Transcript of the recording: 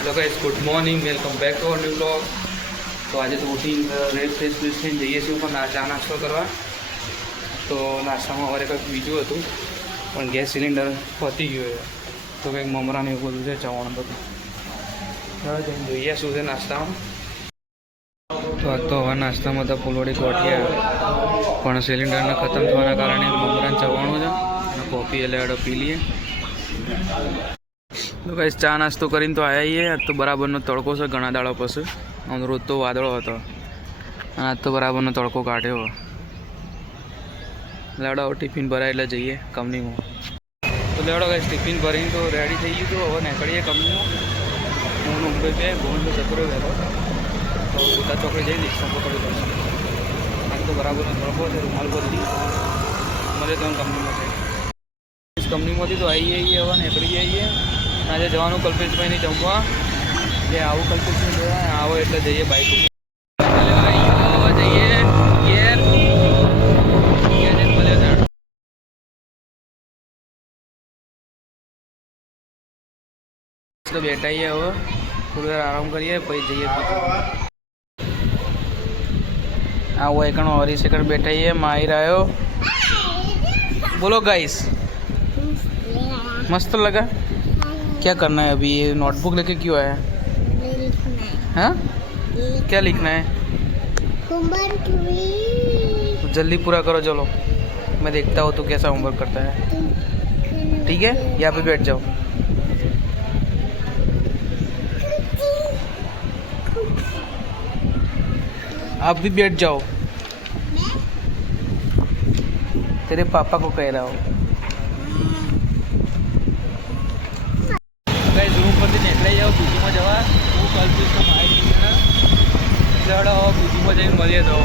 Hello guys, good morning, welcome back to our new blog. તો આજે તો ઉઠીને ફ્રેશ થઈને જઈએ છીએ પણ ચા નાસ્તો કરવા. તો નાસ્તામાં અમારે કંઈક બીજું હતું પણ ગેસ સિલિન્ડર પતી ગયું તો કંઈક મમરાને એવું બધું છે, ચવાણ બધું. જઈને જોઈએ શું છે નાસ્તામાં. તો આ તો હવે નાસ્તામાં તો ફૂલવડી ગોઠિયા પણ સિલિન્ડરને ખતમ થવાના કારણે મમરાને ચવાણું છે અને કોફી એટલે પી લઈએ. તો કઈ ચા નાસ્તો કરીને તો આવ્યા છીએ. આજ તો બરાબરનો તડકો છે ઘણા દાડા પછી. આમ રોજ તો વાદળો હતો અને આજ તો બરાબરનો તડકો કાઢ્યો. લેવડો ટિફિન ભરાય એટલે જઈએ કંપનીમાં. તો લેવડો કઈ ટિફિન ભરીને તો રેડી થઈ ગયું. તો હવે નીકળીએ કંપનીમાં. હું મુંબઈ બે ગોવિંદ ચક્રો વહેલો તો બધા ચોકડી જઈ રિક્ષા પકડી દઈશ. આજ તો બરાબરનો તડકો છે. રૂમાલ બધી મળે તો કંપનીમાં છે. કંપનીમાંથી તો આવીએ હવે નીકળી જઈએ. આજે જવાનું કલ્પેશભાઈની જમવા. જે આવું કલ્પેશભાઈ જોવા આવો એટલે જઈએ બાઇક ઉપર. જઈએ ઘેર તો બેઠાઈએ. હવે થોડી વાર આરામ કરીએ પછી જઈએ. આવો એકણો 20 સેકન્ડ બેઠાઈએ. માહિર આવ્યો. बोलो गाइस, मस्त लगा. क्या करना है अभी? ये नोटबुक लेके क्यों आया? हाँ, क्या लिखना है? तो जल्दी पूरा करो. चलो मैं देखता हूँ तो कैसा होमवर्क करता है. ठीक है, यहाँ पे बैठ जाओ. आप भी बैठ जाओ. तेरे पापा को कह रहा हूँ. गाइस, रूम પરથી નીકળી જાઓ બીજીમાં જવા. હું કલ્પેશનો માહિતી લડો બીજીમાં જઈને મળીએ તો.